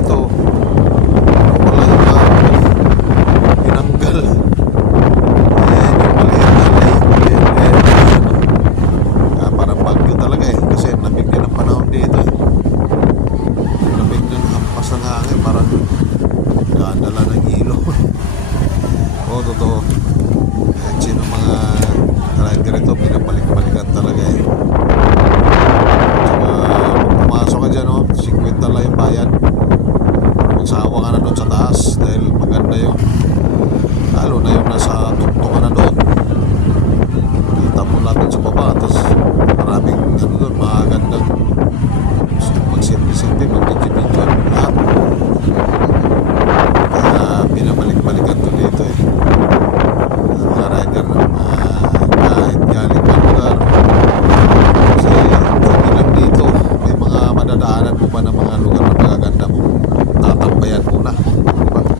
dito. Wala yung pinanggal. Ayan yung maliit na lake. Parang bagyo talaga eh. Kasi lamig din ang panahon dito eh. Lamig ng hampas ng hangin. Parang dadala ng ilo. Oo, totoo. Kahit sino mga rider ito, pinabalik-balikan talaga eh. Tsaka kung pumasok ka dyan, 50 lang yung bayan. Magsawa ka na doon sa taas dahil maganda yung, lalo na yung nasa tuktok ka na doon. Kita mo lahat sa baba, tapos maraming doon, mga gandang